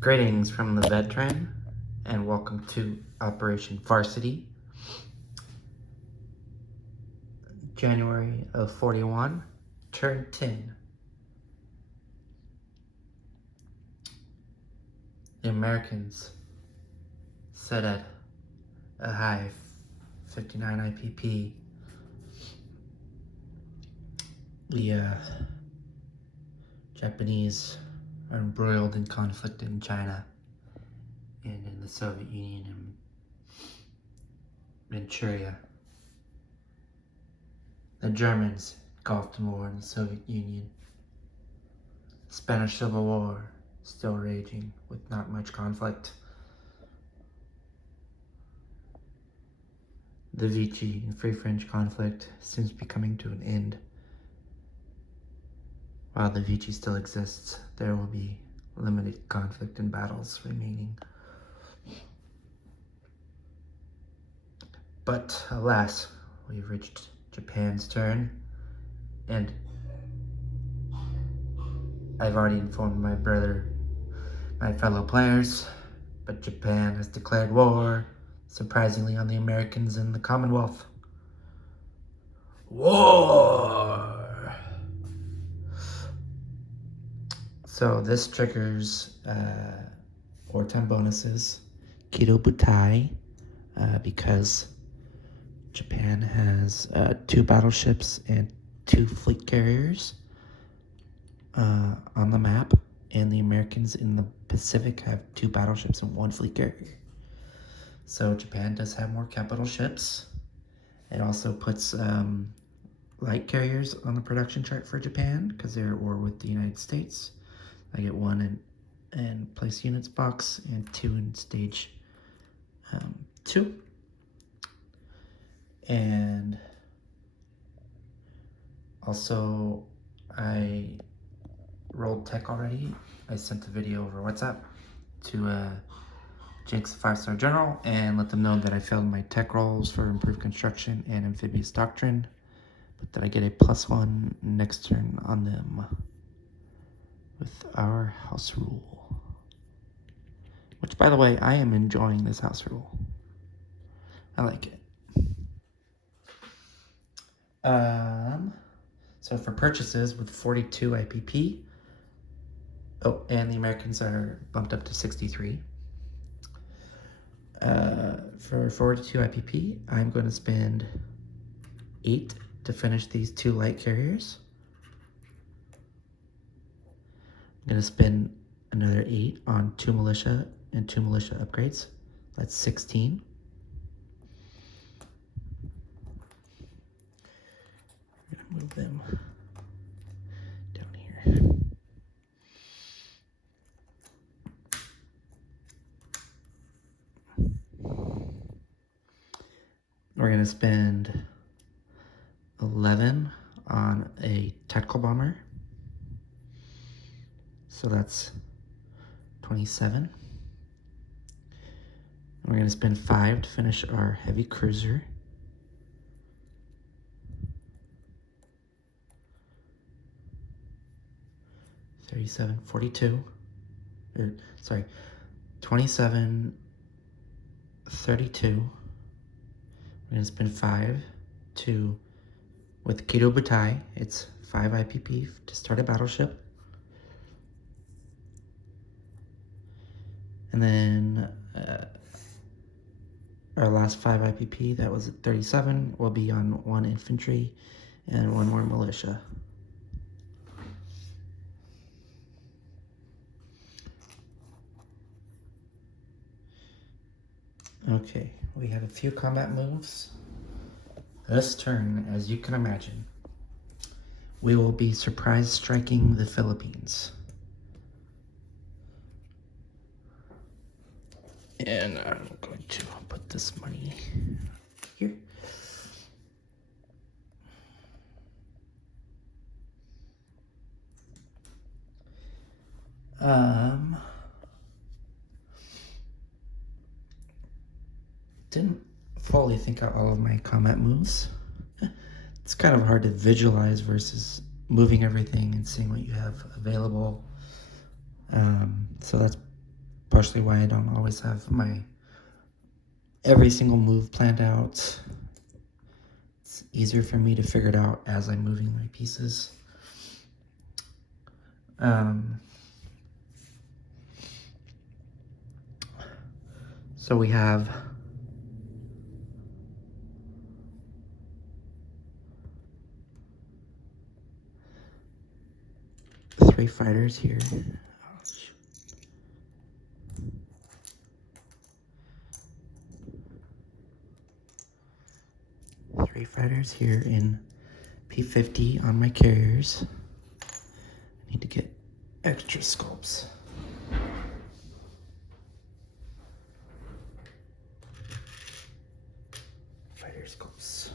Greetings from the veteran, and welcome to Operation Varsity. January of 41, turn 10. The Americans set at a high 59 IPP. The Japanese are embroiled in conflict in China and in the Soviet Union and Manchuria. The Germans engulfed in war in the Soviet Union. Spanish Civil War still raging with not much conflict. The Vichy and Free French conflict seems to be coming to an end. While the Vichy still exists, there will be limited conflict and battles remaining. But alas, we've reached Japan's turn, and I've already informed my fellow players, but Japan has declared war, surprisingly, on the Americans and the Commonwealth. War! So this triggers wartime bonuses, Kido Butai, because Japan has 2 battleships and 2 fleet carriers on the map, and the Americans in the Pacific have 2 battleships and 1 fleet carrier. So Japan does have more capital ships. It also puts light carriers on the production chart for Japan because they're at war with the United States. I get 1 in place units box and 2 in stage 2. And also, I rolled tech already. I sent the video over WhatsApp to Jake's 5-star general and let them know that I failed my tech rolls for improved construction and amphibious doctrine, but that I get a +1 next turn on them with our house rule. Which, by the way, I am enjoying this house rule. I like it. So for purchases with 42 IPP, oh, and the Americans are bumped up to 63. For 42 IPP, I'm going to spend 8 to finish these 2 light carriers. I'm going to spend another 8 on 2 militia and 2 militia upgrades. That's 16. I'm going to move them down here. We're going to spend 11 on a tactical bomber. So that's 27. We're going to spend 5 to finish our heavy cruiser. $37, $42. Sorry, 27, 32. We're going to spend 5 with Kido Butai. It's 5 IPP to start a battleship. And then our last 5 IPP, that was at 37, will be on 1 infantry and 1 more militia. Okay, we have a few combat moves. This turn, as you can imagine, we will be surprise striking the Philippines. And I'm going to put this money here. Didn't fully think out all of my combat moves. It's kind of hard to visualize versus moving everything and seeing what you have available. So that's partially why I don't always have my every single move planned out. It's easier for me to figure it out as I'm moving my pieces. So we have three fighters here. Three fighters here in P50 on my carriers. I need to get extra sculpts. Fighter sculpts.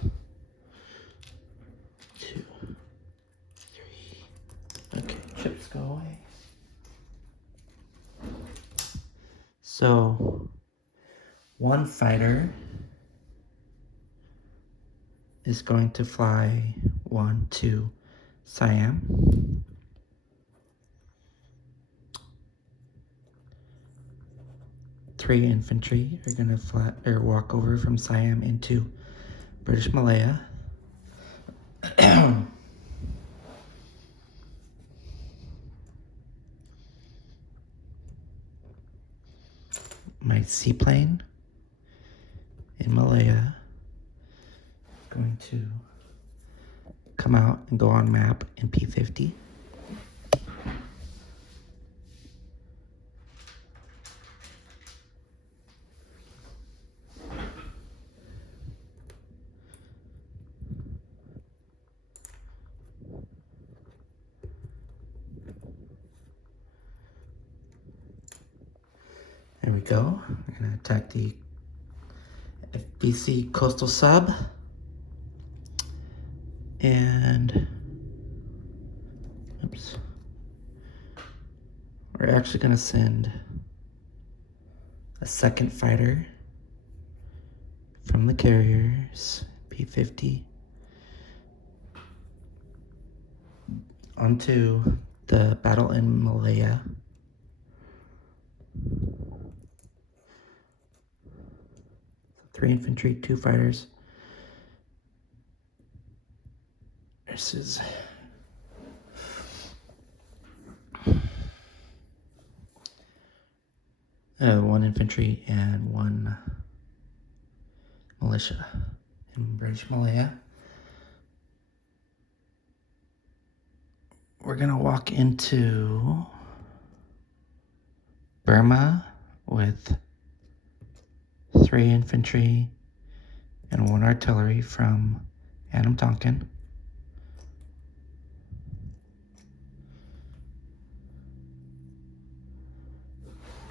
2, 3. Okay, chips go away. So, one fighter is going to fly 1 to Siam. Three infantry are going to fly or walk over from Siam into British Malaya. My seaplane in Malaya is going to come out and go on map in P50. There we go. We're going to attack the FBC coastal sub. And, oops. We're actually going to send a second fighter from the carriers, P50, onto the battle in Malaya. Three infantry, two fighters. This is one infantry and one militia in British Malaya. We're gonna walk into Burma with 3 infantry and 1 artillery from Adam Tonkin.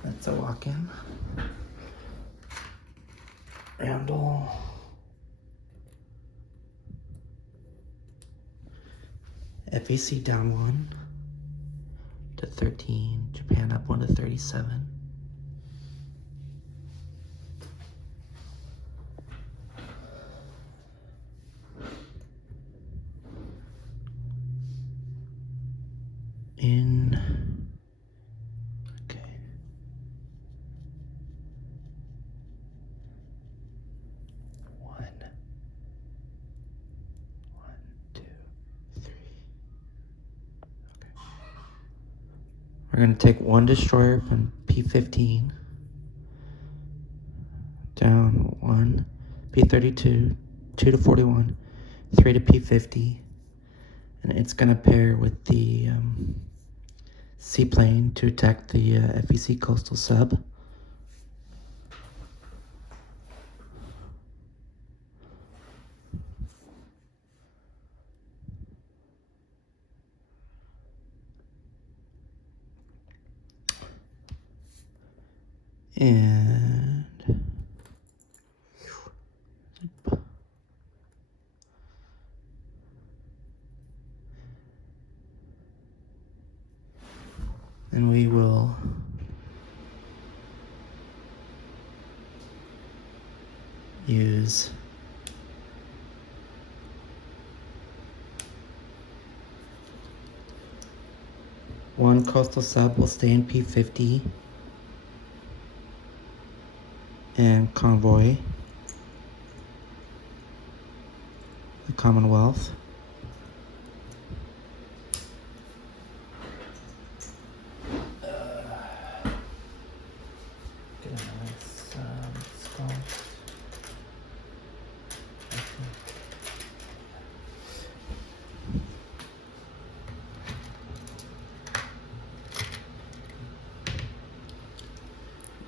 That's a walk-in. Randall. FEC down 1 to 13. Japan up 1 to 37. Okay. 1, 2, 3. Okay. We're gonna take 1 destroyer from P15 down 1, P32, 2 to 41, 3 to P50, and it's gonna pair with the seaplane to attack the FEC coastal sub. And then we will use one coastal sub will stay in P50. and convoy the Commonwealth. Get a nice scarf.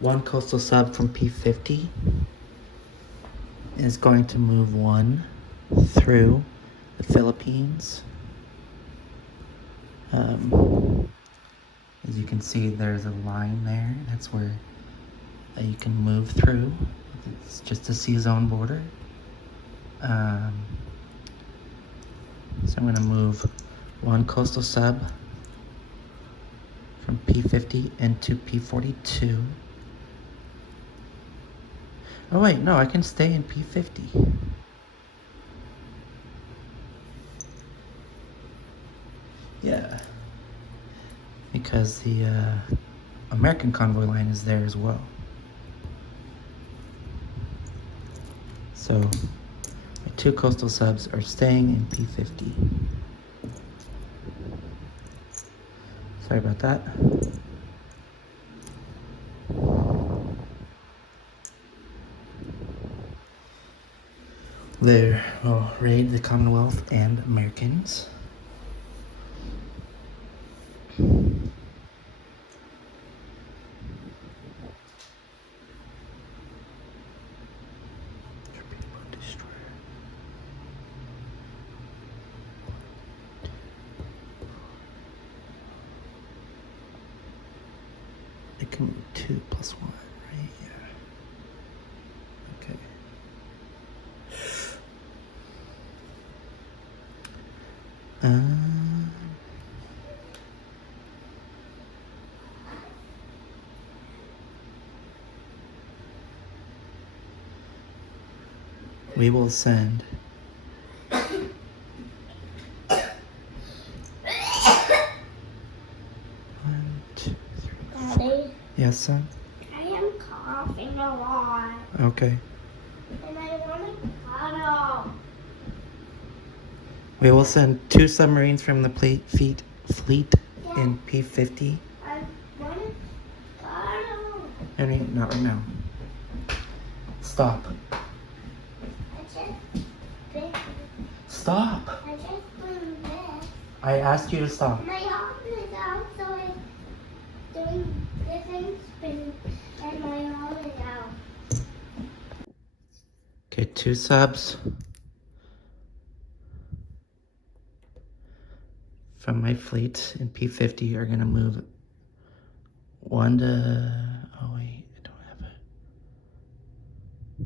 One coastal sub from P50 is going to move one through the Philippines. As you can see, there's a line there. That's where you can move through. It's just a sea zone border. So I'm going to move one coastal sub from P50 into P42. Oh wait, no, I can stay in P50. Yeah. Because the American convoy line is there as well. So my two coastal subs are staying in P50. Sorry about that. There, we'll raid the Commonwealth and Americans. It can move 2 plus 1, right? Yeah. Okay. We will send one, two, three. Daddy, Yes, son? I am coughing a lot. Okay. And I want to cuddle. We will send 2 submarines from the fleet in P50. I want to cuddle. Henry, not right now. Stop. Stop. I just went there. I asked you to stop. My arm is out, so I'm doing different spin, and my arm is out. Okay, 2 subs from my fleet in P50 are gonna move 1 to, oh wait, I don't have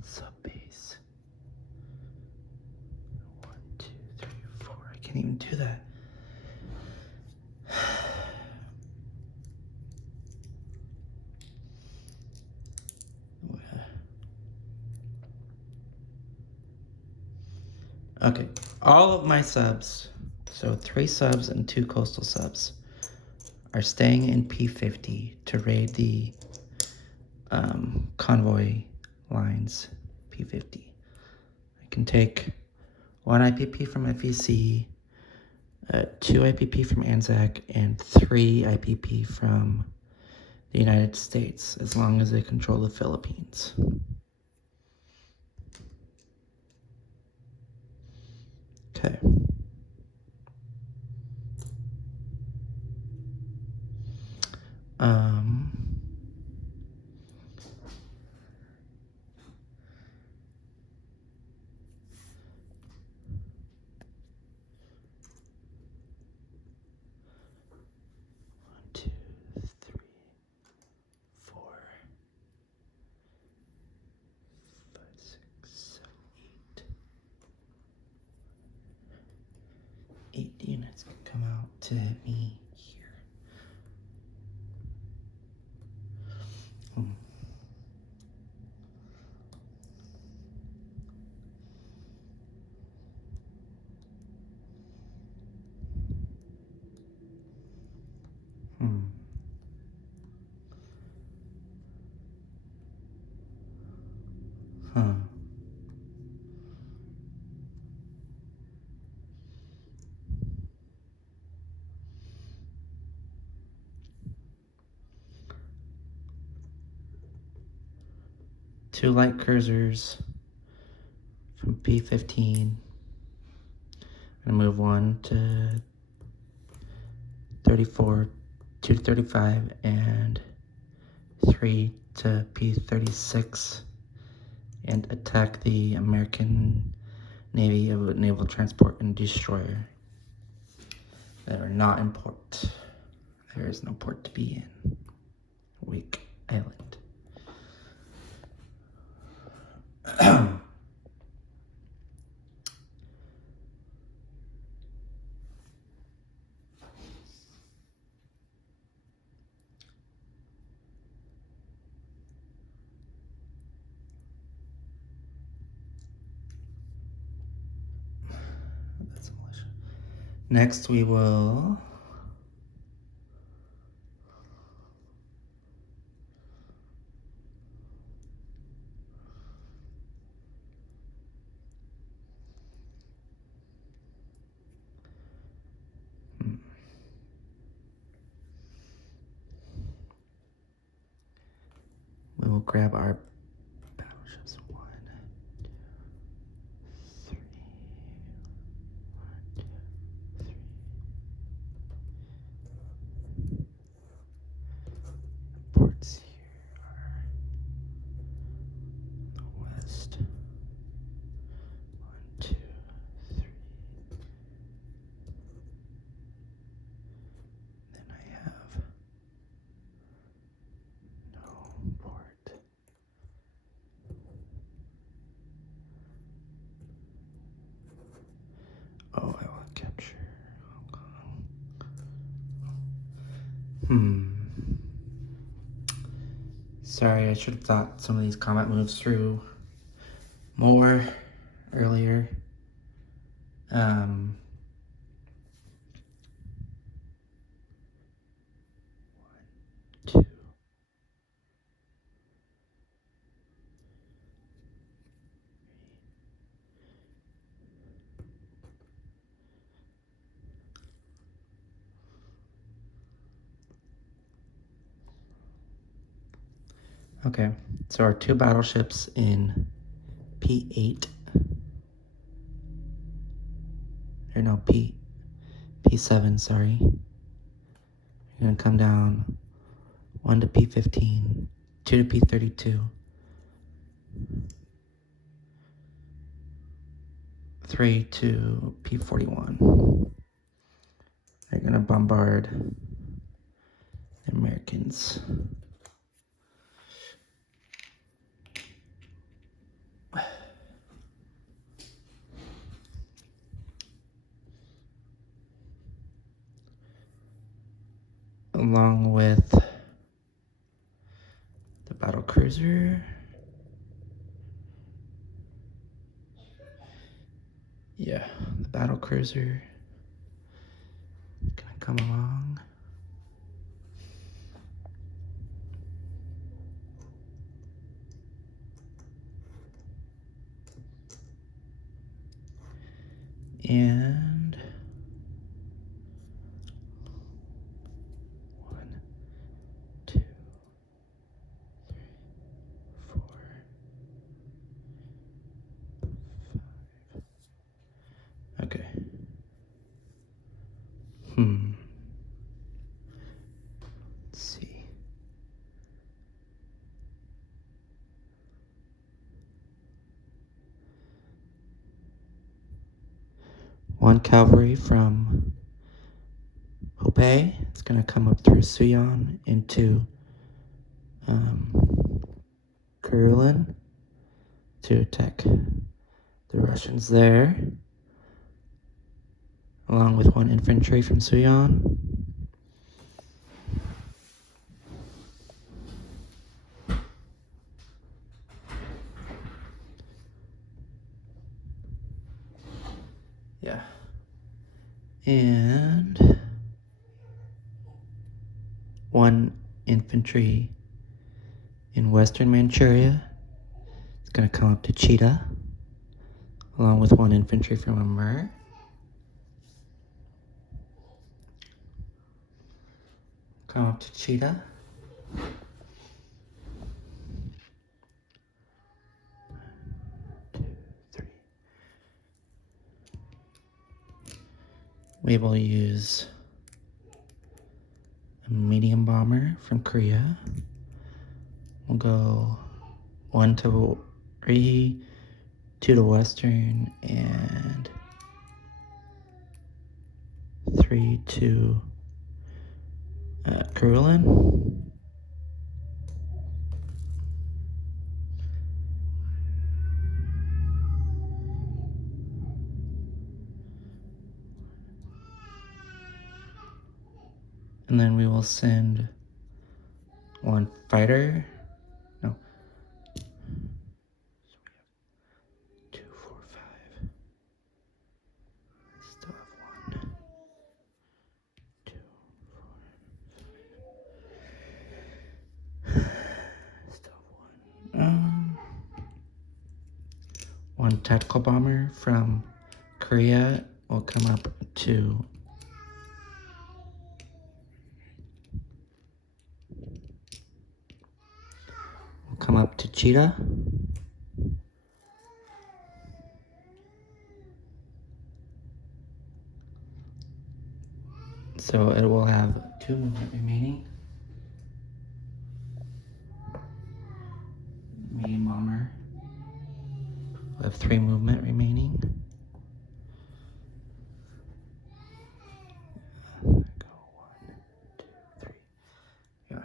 a sub base. 1, 2, 3, 4, I can't even do that. Okay, all of my subs, so 3 subs and 2 coastal subs, are staying in P50 to raid the convoy lines, P50. I can take 1 IPP from FEC, 2 IPP from ANZAC, and 3 IPP from the United States, as long as they control the Philippines. Okay. 2 light cruisers from P-15. I'm gonna move 1 to 34, 2 to 35, and 3 to P-36, and attack the American Navy Naval Transport and Destroyer that are not in port. There is no port to be in. Wake Island. That's militia. Next we will grab our battleships. 1, 2, 3. 1, 2, 3. Ports here are the west. 1, 2, 3. Then I have no port. Oh, I will capture Hong Kong. Sorry, I should have thought some of these combat moves through more earlier. 1, 2. Okay, so our 2 battleships in P8, or no, P7, sorry. You're gonna come down 1 to P15, 2 to P32, 3 to P41. They're gonna bombard the Americans. Along with the battle cruiser. Yeah, the battle cruiser is gonna come along. And 1, 2, 3, 4, 5. Okay. Let's see. One cavalry from Hopei. It's gonna come up through Suyon into Kurulin to attack the Russians there, along with 1 infantry from Suyon. Yeah. And 1 infantry in Western Manchuria. It's gonna come up to Cheetah, along with 1 infantry from Amur. Come up to Cheetah. we will use a medium bomber from Korea. We'll go 1 to Rihi, 2 to Western, and 3 to Kurulin. And then we will send 1 fighter. No. So we have 2, 4, 5. Still have 1, 2, 4. Still have 1. 1 tactical bomber from Korea will come up to Cheetah. So it will have 2 movement remaining. Medium bomber will have 3 movement remaining. There we go. 1, 2, 3. Yeah.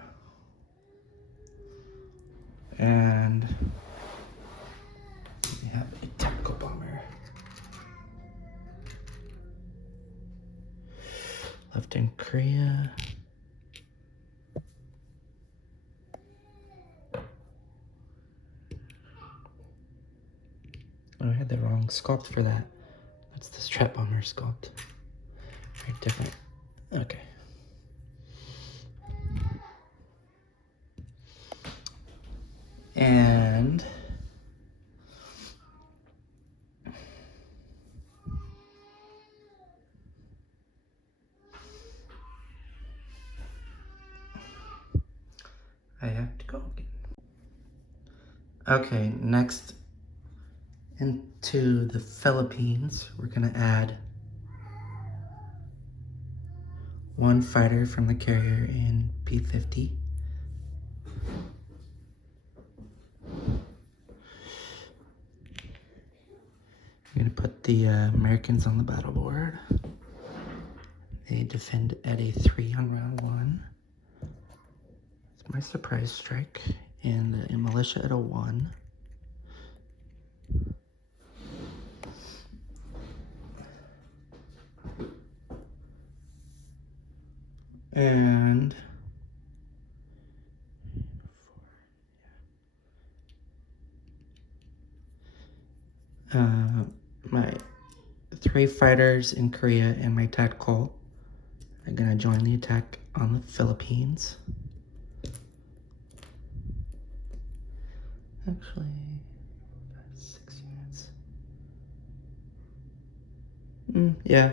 And we have a tactical bomber left in Korea. Oh, I had the wrong sculpt for that. That's the strap bomber sculpt. Very different. Okay. And I have to go again. Okay, next into the Philippines, we're gonna add 1 fighter from the carrier in P-50. I'm gonna put the Americans on the battle board. They defend at a 3 on round 1. It's my surprise strike, and the militia at a 1. And my 3 fighters in Korea and my tactical are gonna join the attack on the Philippines. Actually, 6 units. Yeah.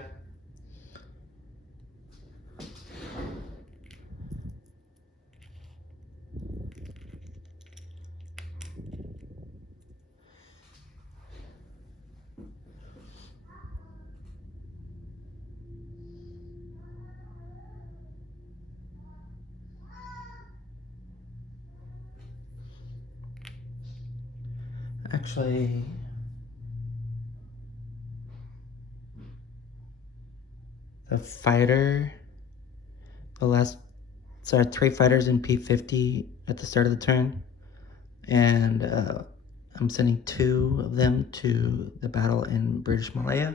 Actually, the fighter, so I had 3 fighters in P-50 at the start of the turn, and I'm sending 2 of them to the battle in British Malaya,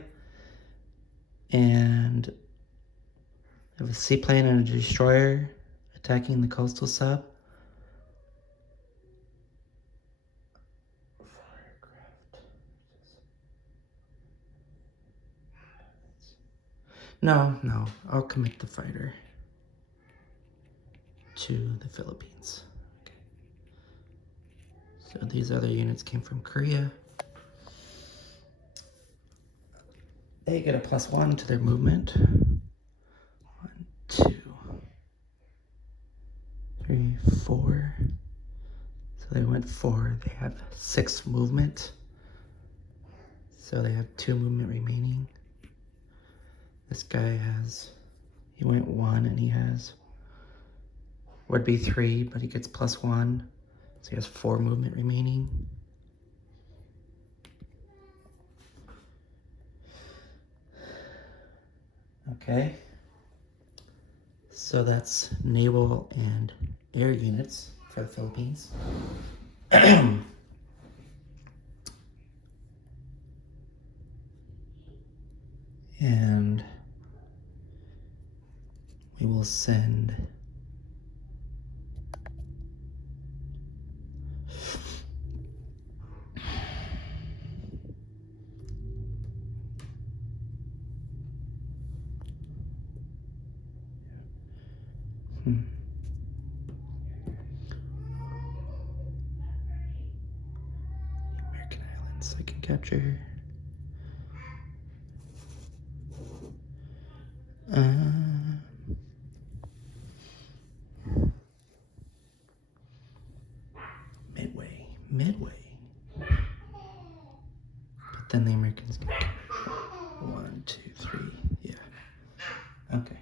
and I have a seaplane and a destroyer attacking the coastal sub. No, I'll commit the fighter to the Philippines. Okay. So these other units came from Korea. They get a +1 to their movement. 1, 2, 3, 4. So they went 4. They have 6 movement. So they have 2 movement remaining. This guy he went 1 and he would be 3, but he gets +1. So he has 4 movement remaining. Okay. So that's naval and air units for the Philippines. And we will send American Islands I can capture. Midway. But then the Americans get 1, 2, 3. Yeah. Okay.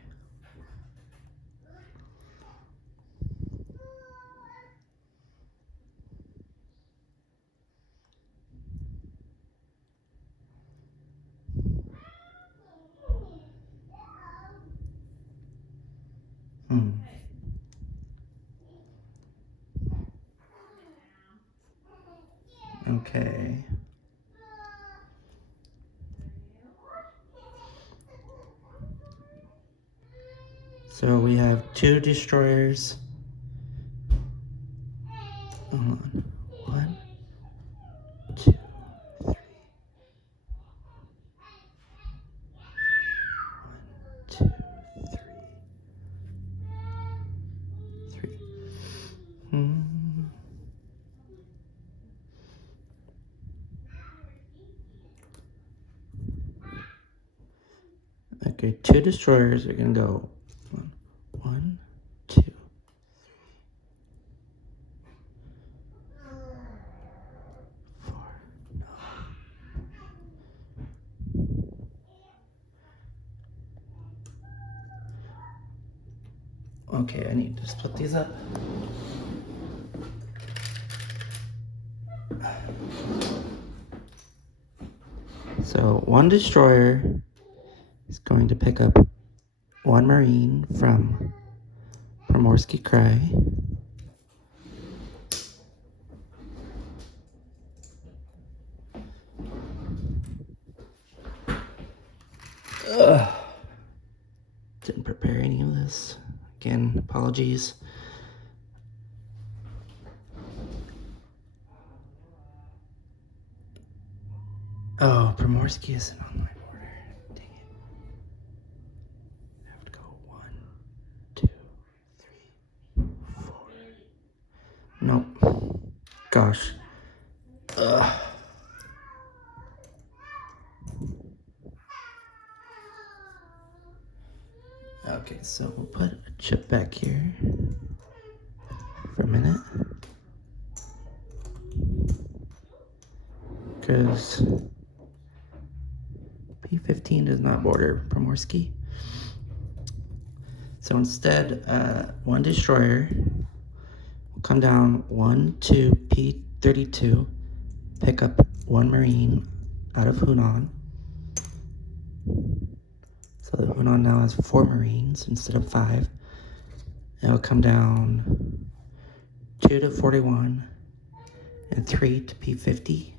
Okay. So we have 2 destroyers. Hold on. 1, 2, 3. 1, 2, 3. 3. Okay, 2 destroyers are gonna go 1, 2, 3, 4. No. Okay, I need to split these up. So 1 destroyer is going to pick up 1 Marine from Primorsky Cry. Didn't prepare any of this. Again, apologies. Oh, Primorsky isn't on my border. Dang it. I have to go 1, 2, 3, 4. Nope. Gosh. Ugh. Okay, so we'll put a chip back here for a minute. Because P-15 does not border Primorsky. So instead, 1 destroyer will come down 1 to P-32, pick up 1 Marine out of Hunan. So the Hunan now has 4 Marines instead of 5. It'll come down 2 to 41 and 3 to P-50.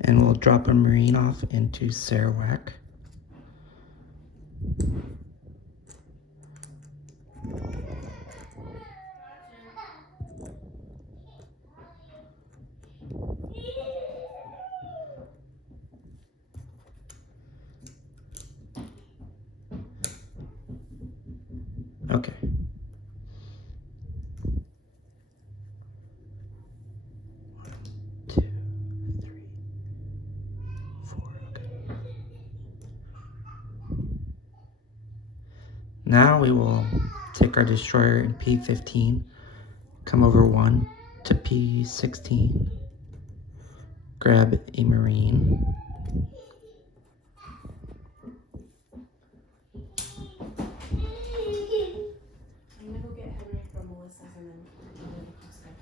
And we'll drop a Marine off into Sarawak. Okay. 1, 2, 3, 4. Okay. Now we will take our destroyer in P-15, come over 1 to P-16, grab a Marine. I'm gonna go get Henry from Melissa's and then I'll go to Costco.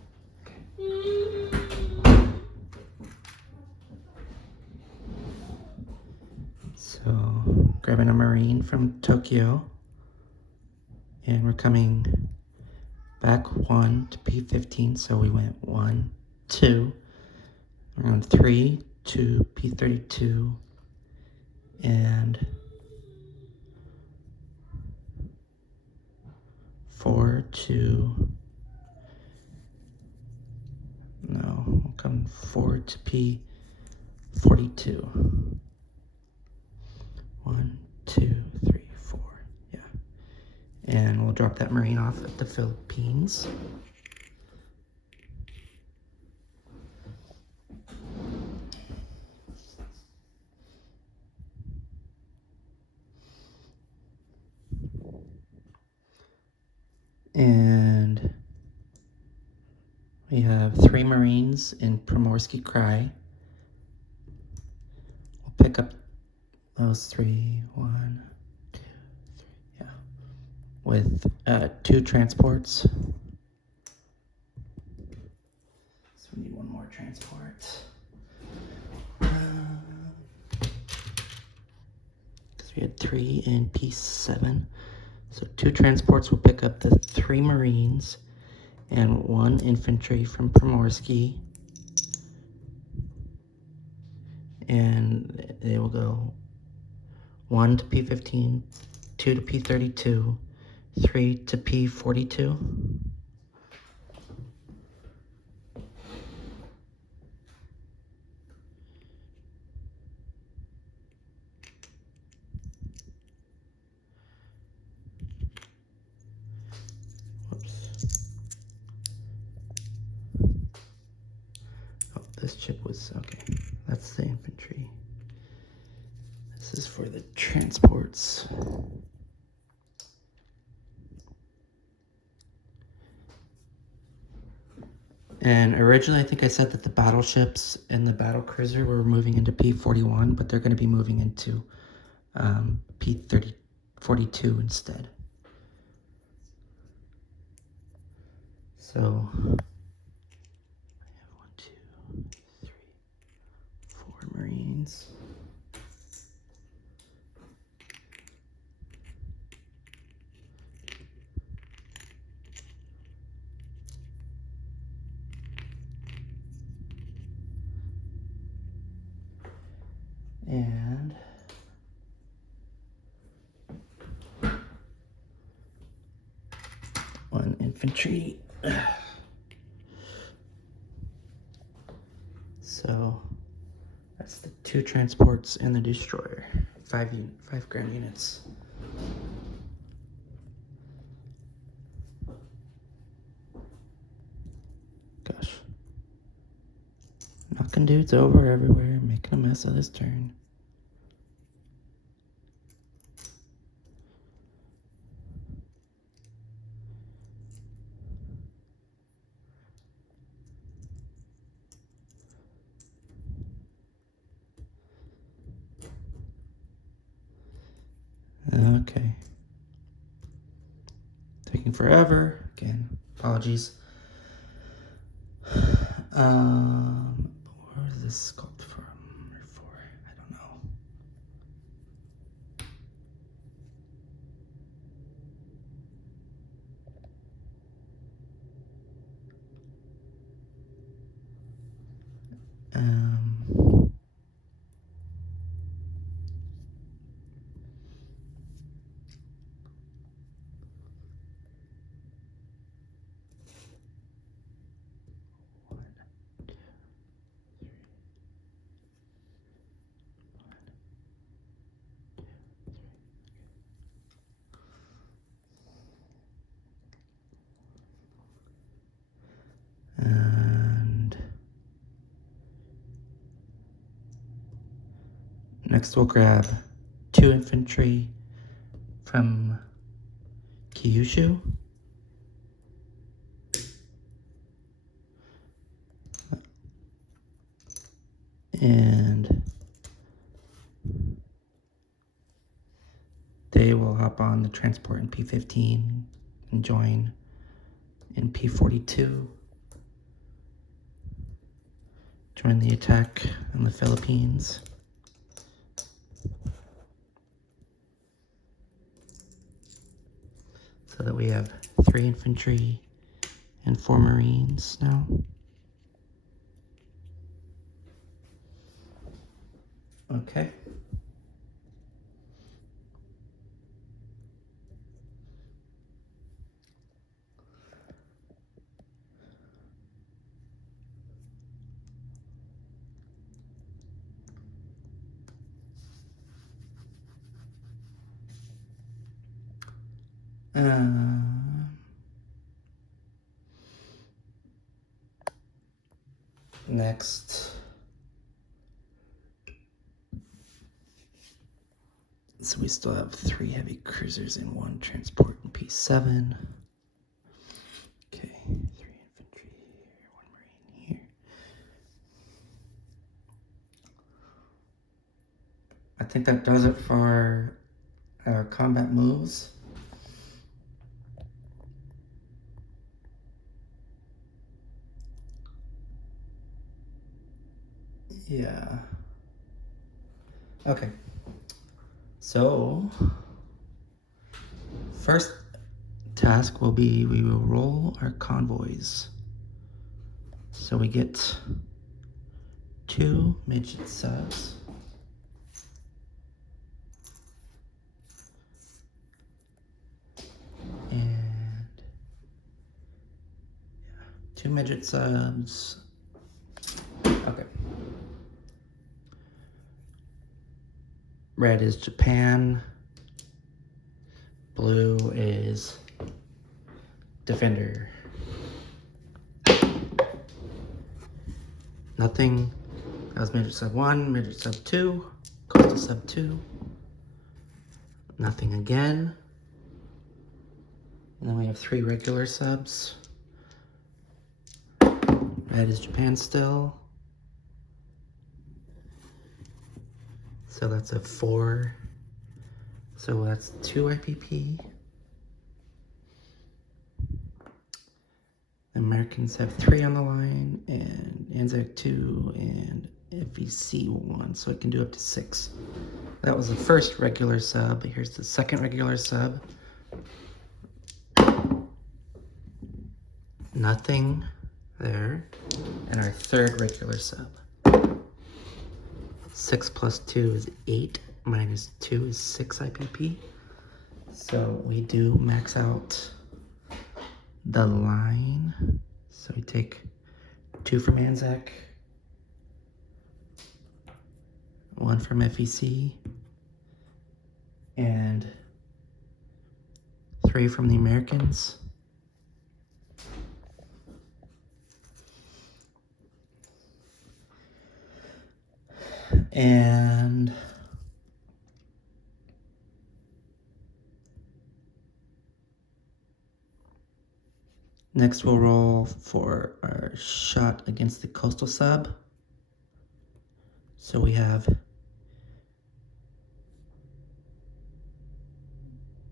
So, grabbing a Marine from Tokyo. And we're coming back 1 to P15. So we went 1, 2. We're going 3 to P32. And 4 to, no, we'll come 4 to P42. 1, 2, 3, 4, yeah. And we'll drop that Marine off at the Philippines. And we have 3 Marines in Primorsky Krai. We'll pick up those 3, 1, 2, 3, yeah, with 2 transports. So we need 1 more transport. Because we had 3 in P7. So 2 transports will pick up the 3 Marines and 1 infantry from Primorsky. And they will go 1 to P15, 2 to P32, 3 to P42. Oh, this chip was, okay, that's the infantry. This is for the transports. And originally I think I said that the battleships and the battle cruiser were moving into P41, but they're going to be moving into P42 instead. So I have 1, 2, 3, 4 Marines. And 1 infantry. So that's the 2 transports and the destroyer. 5 ground units. Gosh. Knocking dudes over everywhere, making a mess of this turn. Okay. Taking forever. Again, apologies. Where is this sculpt from or for? I don't know. And next we'll grab 2 infantry from Kyushu. and they will hop on the transport in P-15 and join in P-42. Join the attack in the Philippines. So that we have 3 infantry and 4 Marines now. Okay. Next. So we still have 3 heavy cruisers and 1 transport in P7. Okay, 3 infantry here, 1 Marine here. I think that does it for our combat moves. Yeah. Okay. So, first task will be we will roll our convoys. So we get 2 midget subs. And 2 midget subs. Okay. Red is Japan. Blue is Defender. Nothing. That was midget sub 1, midget sub 2, coastal sub 2. Nothing again. And then we have 3 regular subs. Red is Japan still. So that's a 4. So that's 2 IPP. The Americans have 3 on the line, and Anzac 2, and FEC 1, so it can do up to 6. That was the first regular sub. Here's the second regular sub. Nothing there. And our third regular sub. 6 plus 2 is 8, minus 2 is 6 IPP. So we do max out the line. So we take 2 from Anzac, 1 from FEC, and 3 from the Americans. And next we'll roll for our shot against the coastal sub. So we have,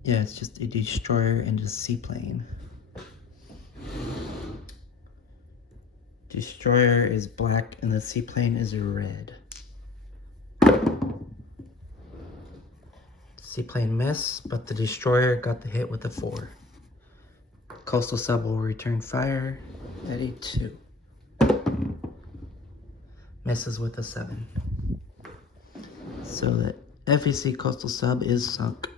yeah, it's just a destroyer and a seaplane. Destroyer is black and the seaplane is red. Seaplane miss, but the destroyer got the hit with a 4. Coastal sub will return fire at a 2. Misses with a 7. So the FEC coastal sub is sunk.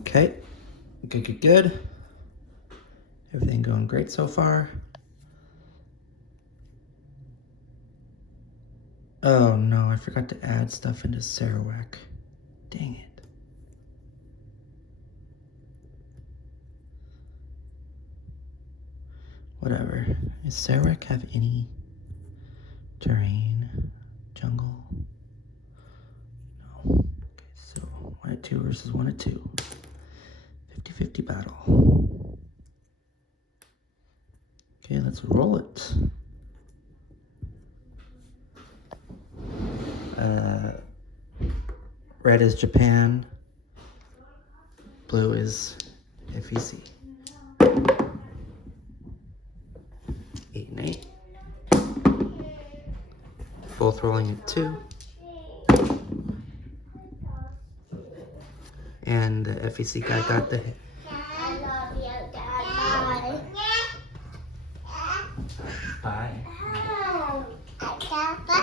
Okay, good. Everything going great so far. Oh no, I forgot to add stuff into Sarawak. Dang it. Whatever. Does Sarawak have any terrain? Jungle? No. Okay, so 1 at 2 versus 1 at 2. 50-50 battle. Okay, let's roll it. Red is Japan. Blue is FEC. 8 and 8. Both rolling at 2. And the FEC guy got the hit. I love you, Dad. Bye. I can't bite.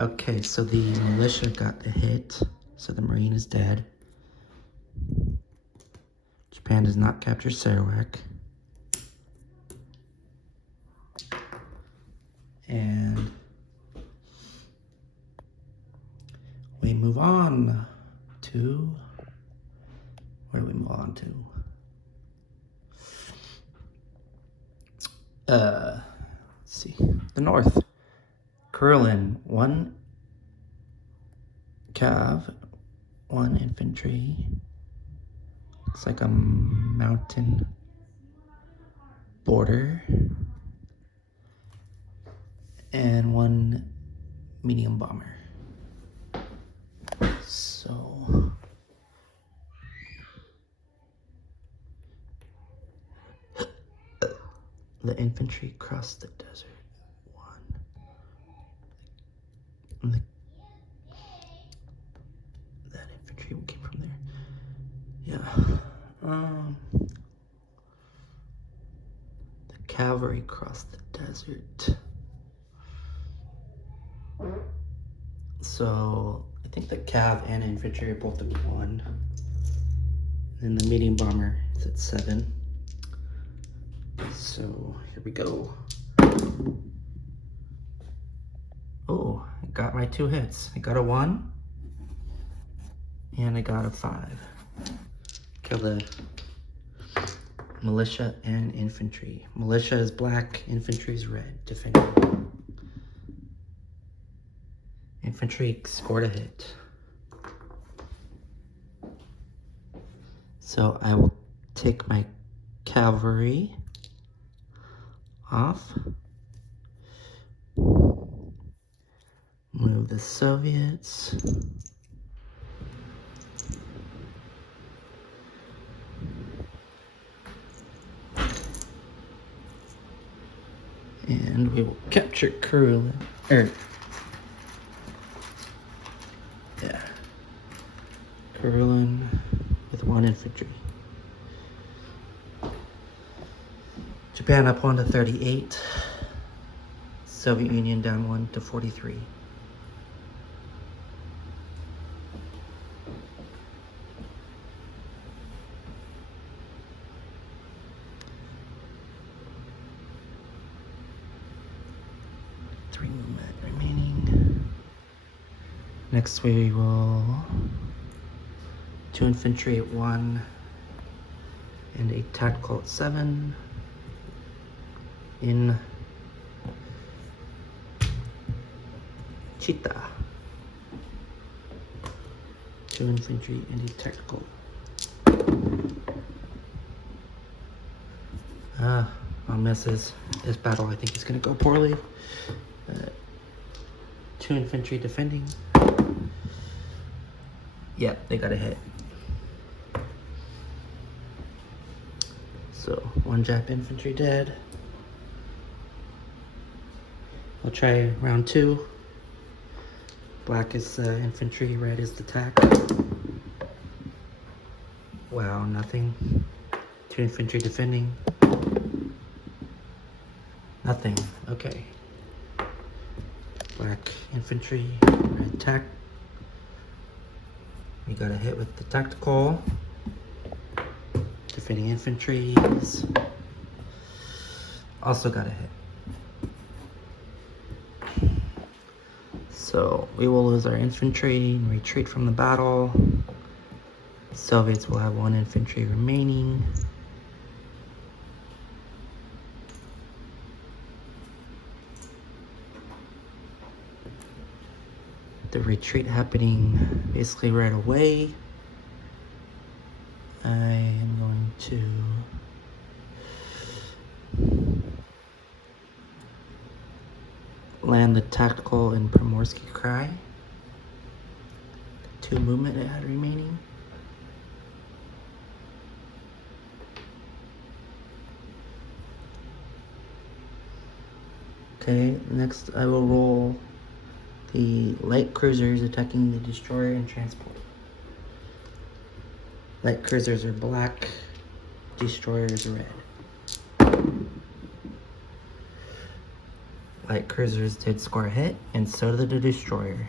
Okay, so the militia got the hit, so the Marine is dead. Japan does not capture Sarawak. And we move on to, where do we move on to? Let's see, the North. Kurlan, 1 cav, 1 infantry. Looks like a mountain border. And 1 medium bomber. So the infantry crossed the desert. 1. That infantry came from there. Yeah. The cavalry crossed the desert. So I think the cav and infantry are both at 1. And the medium bomber is at 7. So here we go. Oh, I got my 2 hits. I got a 1 and I got a 5. Kill the militia and infantry. Militia is black, infantry is red. Defending. Infantry scored a hit. So I will take my cavalry off. Move the Soviets. And we will capture Kurlan. Kurlan with 1 infantry. Japan up 1 to 38. Soviet Union down 1 to 43. Movement remaining. Next we will 2 infantry at 1 and a tactical at 7 in Chita. 2 infantry and a tactical. On misses. This battle I think is going to go poorly. 2 infantry defending. Yep, they got a hit. So 1 Jap infantry dead. We'll try round 2. Black is infantry, red is the tack. Wow, nothing. 2 infantry defending. Nothing. Okay. Black infantry, red tack. We got a hit with the tactical. Defending infantries. Also got a hit. So we will lose our infantry and retreat from the battle. Soviets will have 1 infantry remaining. The retreat happening basically right away. I am going to land the tactical in Primorsky Krai. 2 movement it had remaining. Okay, next I will roll the light cruisers attacking the destroyer and transport. Light cruisers are black, destroyers red. Light cruisers did score a hit, and so did the destroyer.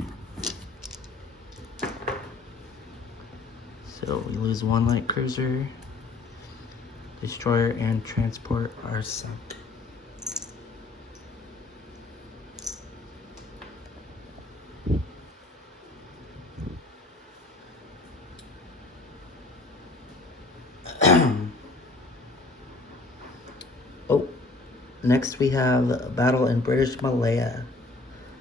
So we lose 1 light cruiser. Destroyer and transport are sunk. Oh, next we have a battle in British Malaya.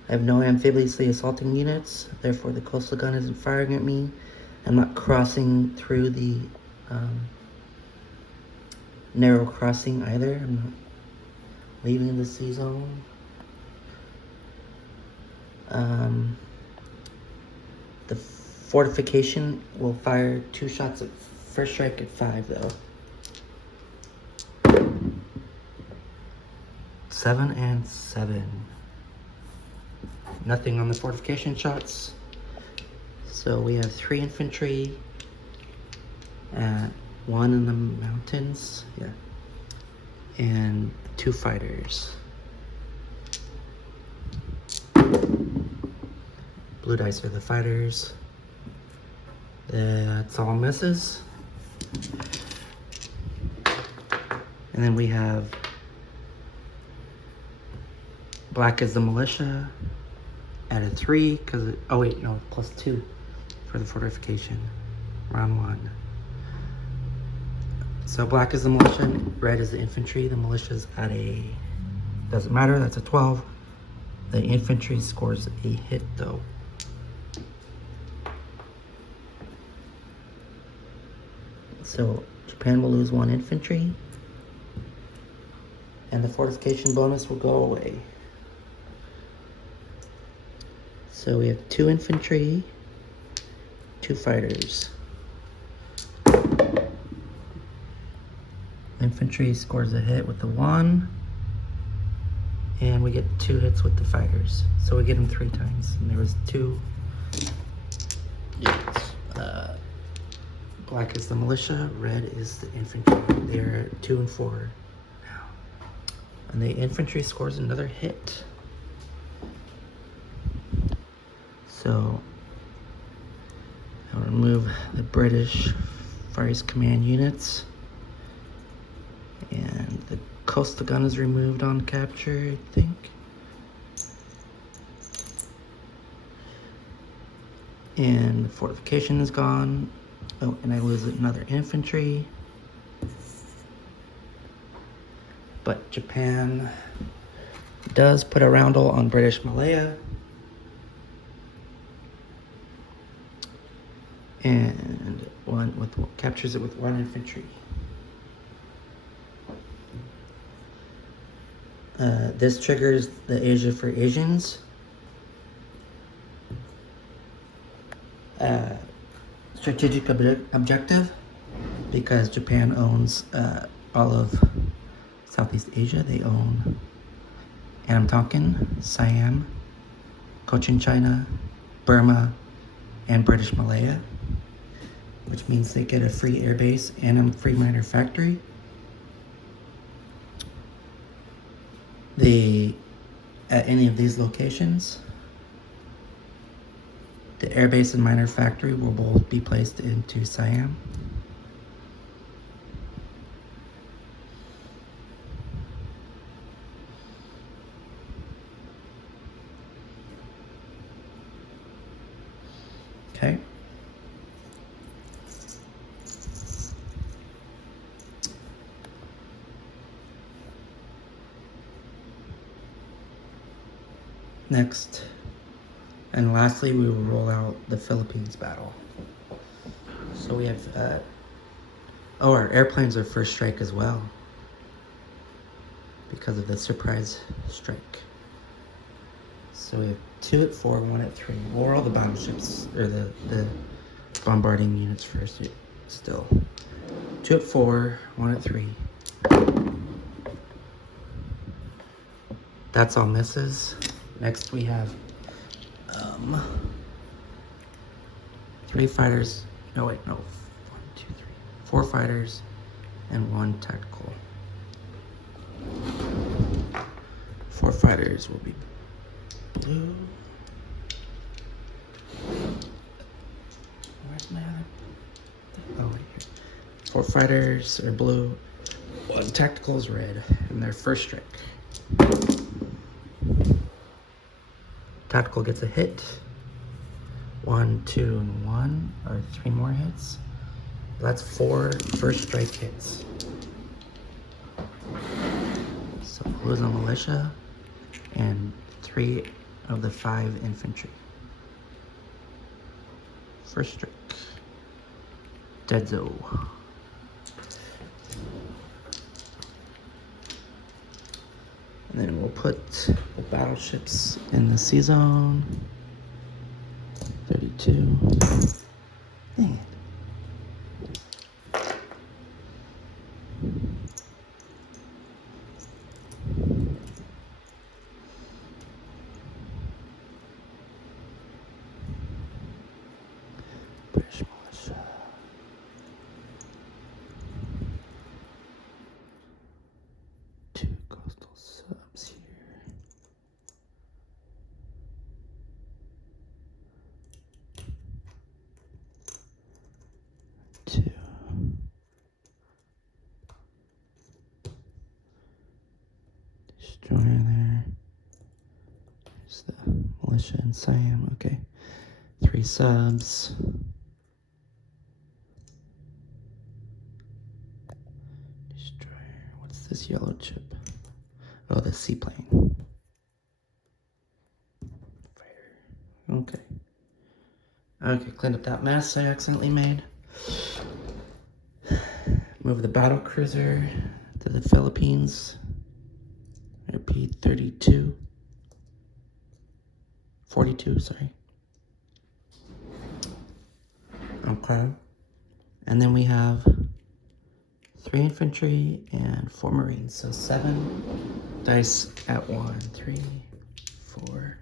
I have no amphibiously assaulting units, therefore the coastal gun isn't firing at me. I'm not crossing through the narrow crossing either. I'm not leaving the sea zone. The fortification will fire 2 shots at first strike at 5 though. 7 and 7. Nothing on the fortification shots. So we have 3 infantry, 1 in the mountains, yeah, and 2 fighters. Blue dice are the fighters. That's all misses. And then we have black is the militia at a 3 because oh wait, no, +2 for the fortification. Round 1. So black is the militia, red is the infantry. The militia's at a, doesn't matter, that's a 12. The infantry scores a hit though. So Japan will lose 1 infantry, and the fortification bonus will go away. So we have 2 infantry, 2 fighters. Infantry scores a hit with the 1, and we get 2 hits with the fighters. So we get them 3 times, and there was 2 units. Black is the militia, red is the infantry. They're 2 and 4 now. And the infantry scores another hit. So I'll remove the British Far East Command units. And the coastal gun is removed on capture, I think. And the fortification is gone. Oh, and I lose another infantry. But Japan does put a roundel on British Malaya. And captures it with 1 infantry. This triggers the Asia for Asians. Strategic objective, because Japan owns all of Southeast Asia. They own Annam Tonkin, Siam, Cochin China, Burma, and British Malaya, which means they get a free airbase and a free minor factory. At any of these locations, the airbase and minor factory will both be placed into Siam. Okay. Next, and lastly, we will roll out the Philippines battle. So we have, our airplanes are first strike as well, because of the surprise strike. So we have 2 at 4, 1 at 3. We'll roll the battleships, or the bombarding units first. Still. 2 at 4, 1 at 3. That's all misses. Next we have 3 fighters. No wait, no. 1, 2, 3. 4 fighters and 1 tactical. 4 fighters will be blue. Where's my other? Oh, right here. 4 fighters are blue. 1 tactical is red, and their first strike. Tactical gets a hit. 1, 2, and 1 are 3 more hits. That's 4 first strike hits. So blue's a militia, and 3 of the 5 infantry. First strike. Deadzo. And then we'll put the battleships in the sea zone. 32. Dang it. British militia. Two coastal subs here. Two. Destroyer there. There's the militia in Siam. Okay. 3 subs. Destroyer. What's this yellow chip? Oh, the seaplane. Fighter. Okay. Okay, clean up that mess I accidentally made. Move the battle cruiser to the Philippines. Repeat 32. 42, sorry. Okay. And then we have 3 infantry and 4 marines. So 7 dice at 1. 3, 4,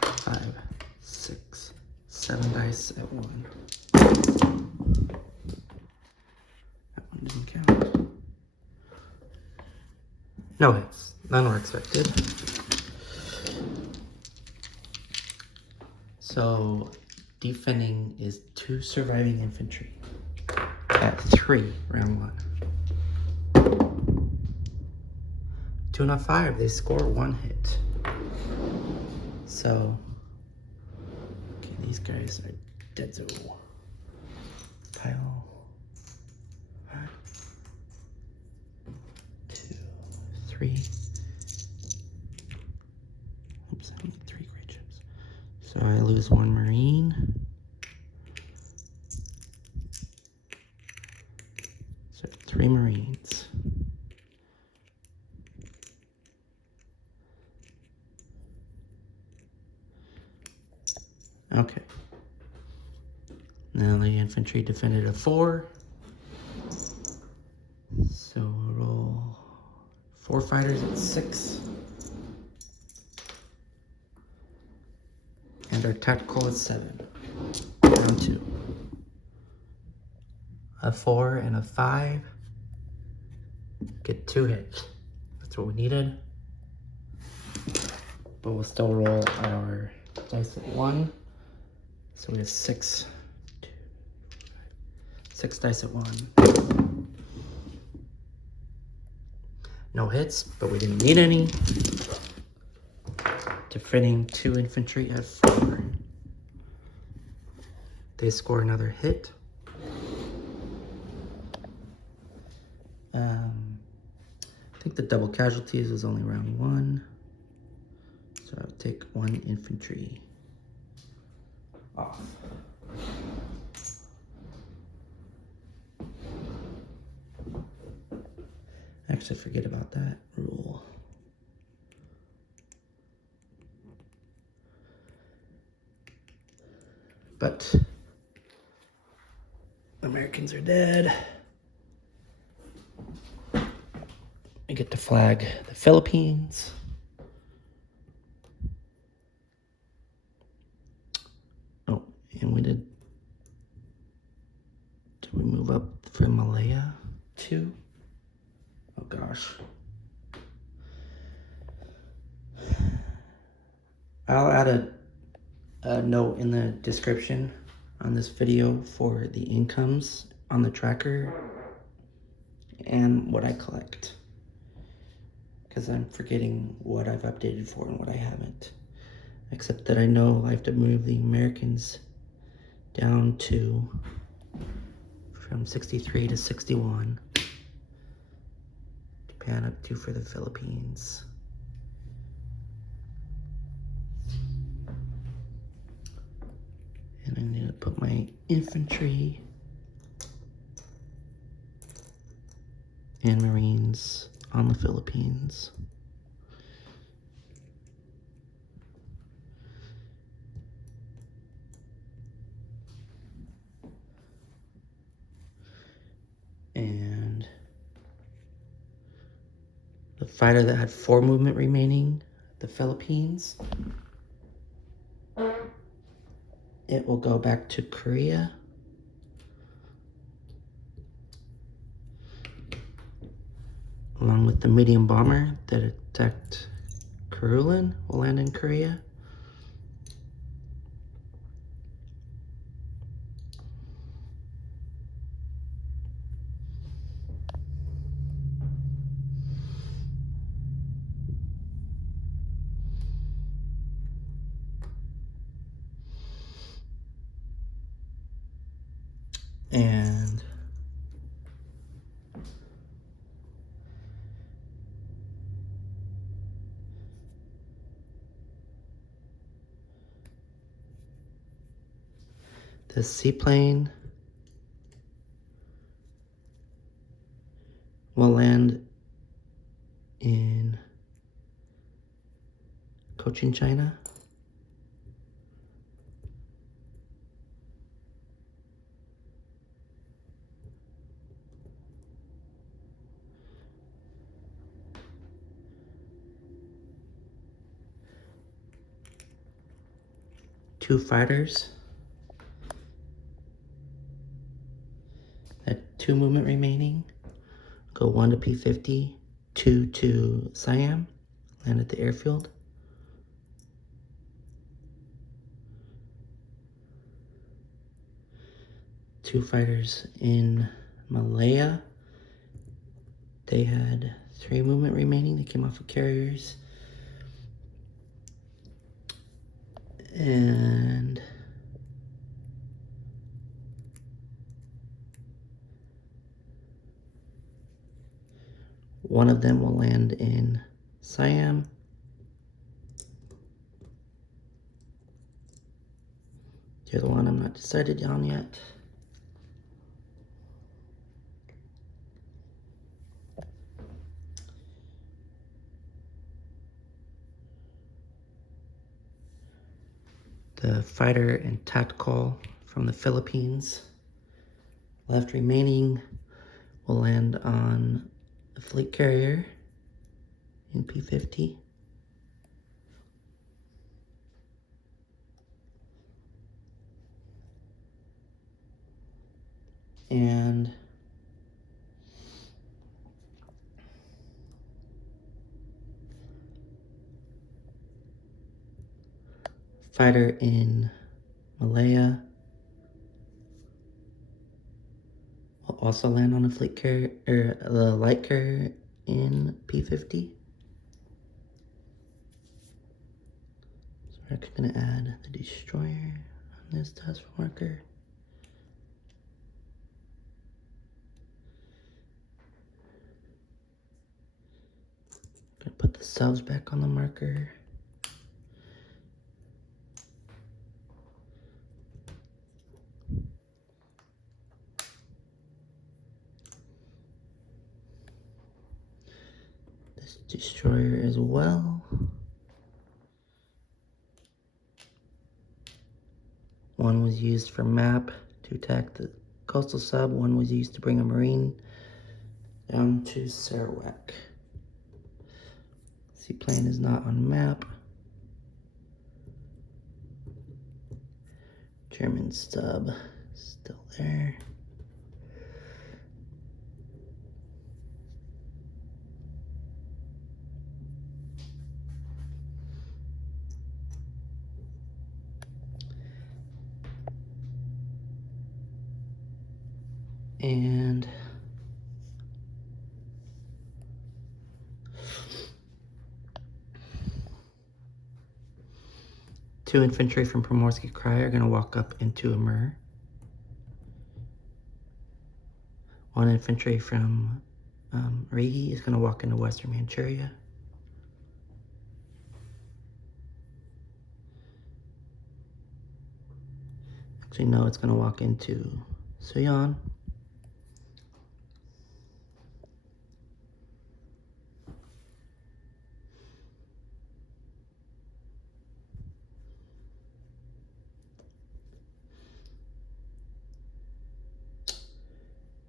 5, 6, 7 dice at 1. That one didn't count. No hits. None were expected. So defending is 2 surviving infantry at 3, round 1. 2 and a 5, they score 1 hit. So, okay, these guys are deadzo. Pile 1, 2, 3. Oops, I need 3 great ships. So I lose 1 marine. So 3 marines. Okay. Now the infantry defended a 4. So we'll roll 4 fighters at 6. And our tactical is 7. Round 2. A 4 and a 5. Get 2 hits. That's what we needed. But we'll still roll our dice at 1. So we have 6. 6 dice at 1. No hits, but we didn't need any. Defending 2 infantry at 4. They score another hit. I think the double casualties was only round 1. So I'll take 1 infantry off. Actually, forget about that rule. but Americans are dead. I get to flag the Philippines. Oh, and did we move up from Malaya too? Oh gosh. I'll add a note in the description on this video for the incomes on the tracker and what I collect, because I'm forgetting what I've updated for and what I haven't, except that I know I have to move the Americans down to from 63 to 61, Japan up to for the Philippines. And I need to put my infantry and Marines on the Philippines. And the fighter that had 4 movement remaining, the Philippines, it will go back to Korea. Along with the medium bomber that attacked Karulin will land in Korea. And the seaplane will land in Cochin, China. Two fighters at 2 movement remaining. Go 1 to P50, 2 to Siam, land at the airfield. Two fighters in Malaya. They had 3 movement remaining. They came off of carriers. And one of them will land in Siam. The other one I'm not decided on yet. The fighter and tactical from the Philippines left remaining will land on a fleet carrier in P50. And fighter in Malaya will also land on a fleet carrier, or the light carrier in P50. So we're actually gonna add the destroyer on this task marker. Gonna put the subs back on the marker. This destroyer as well. One was used for MAP to attack the coastal sub. One was used to bring a Marine down to Sarawak. Seaplane is not on map. German sub still there. And two infantry from Primorsky Krai are going to walk up into Amur. One infantry from Rigi is going to walk into Western Manchuria. Actually, no, it's going to walk into Suyan.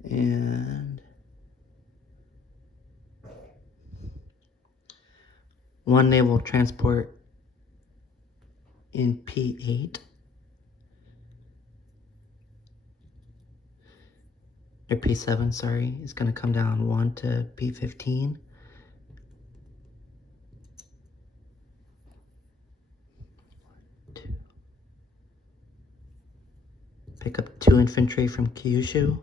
And one naval transport in P8. Or P7, sorry, is going to come down 1 to P15. Pick up two infantry from Kyushu.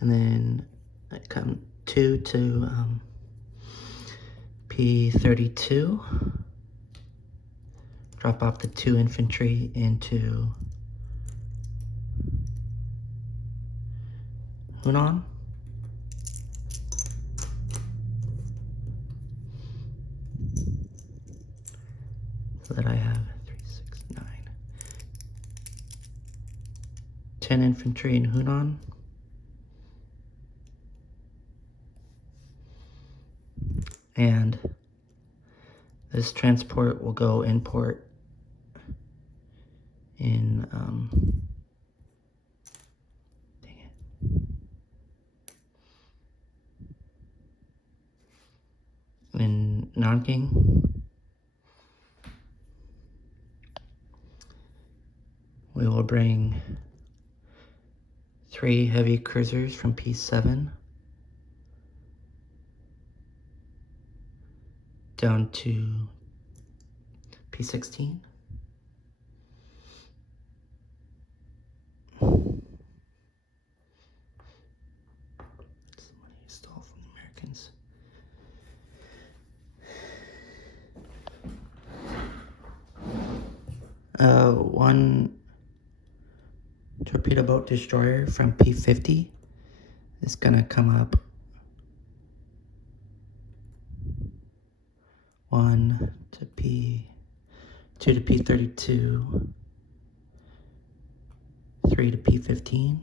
And then I come 2 to P32. Drop off the two infantry into Hunan. So that I have 3, 6, 9. 10 infantry in Hunan. And this transport will go in port in in Nanking. We will bring 3 heavy cruisers from P7 down to P16. That's the money you stole from the Americans. One torpedo boat destroyer from P50 is gonna come up 1 to P2 to P32, 3 to P15.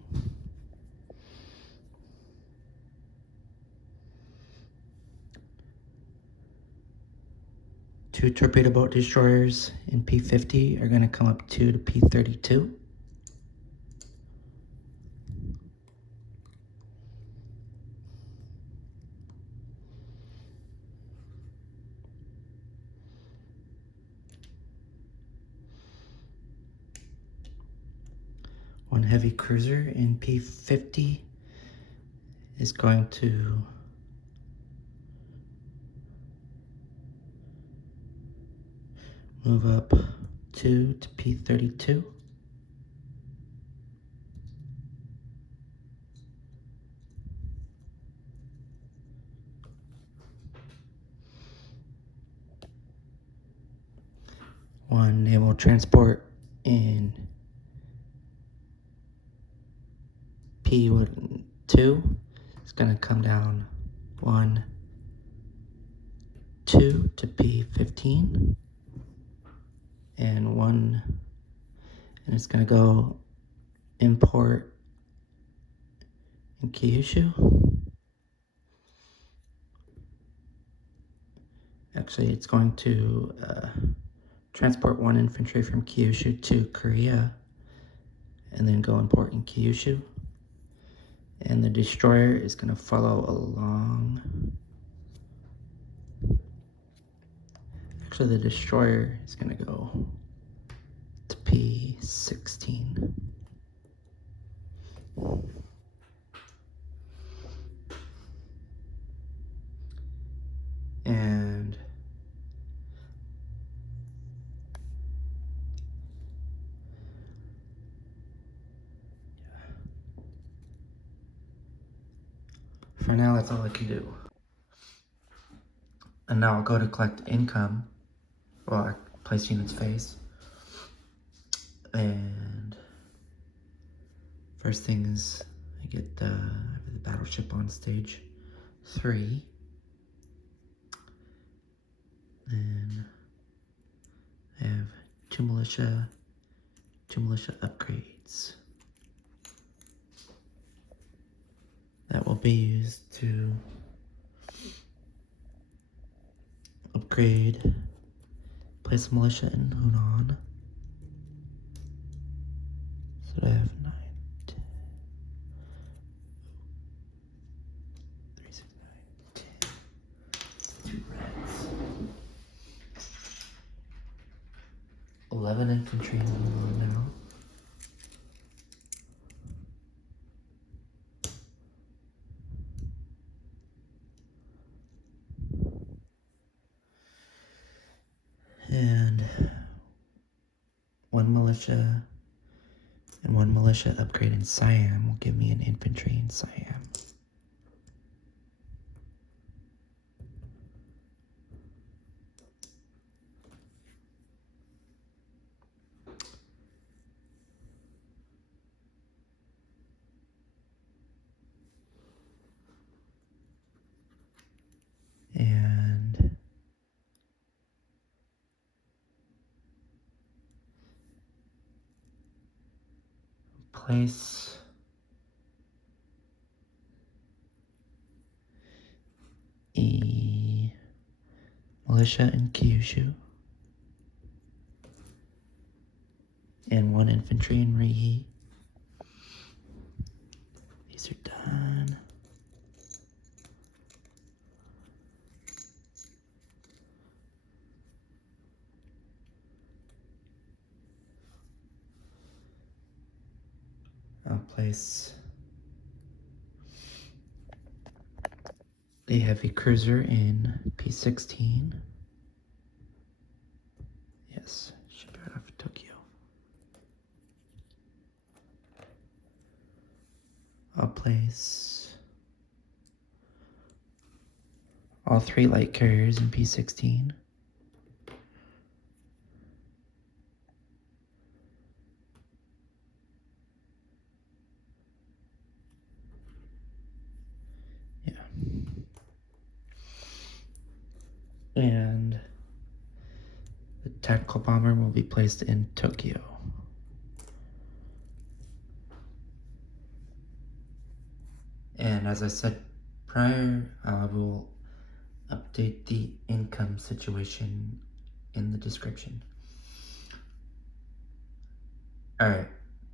Two torpedo boat destroyers in P50 are going to come up 2 to P32. One heavy cruiser in P50 is going to move up 2 to P32. One naval transport in P2 is going to come down 1, 2 to P15. And it's going to go import in Kyushu. Actually, it's going to transport 1 infantry from Kyushu to Korea, and then go and port in Kyushu. And the destroyer is going to follow along. Actually, the destroyer is going to go to P16. And for now, that's all I can do. And now I'll go to collect income. Well, I place units phase. And first thing is I get the battleship on stage 3. Then I have 2 militia upgrades. That will be used to upgrade, place a militia in Hunan. So I have 9, 10, 3, 6, 9, 10, 2 reds. 11 infantry in Hunan now. And 1 militia and 1 militia upgrade in Siam will give me an infantry in Siam. And place a militia in Kyushu and 1 infantry in Rihi. These are done. I'll place a heavy cruiser in P16. Yes, should be right off of Tokyo. I'll place all 3 light carriers in P16. Yeah. And the tactical bomber will be placed in Tokyo. And as I said prior, I will update the income situation in the description. Alright,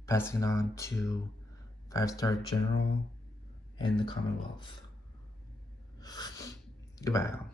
passing on to 5-star General and the Commonwealth. Goodbye all.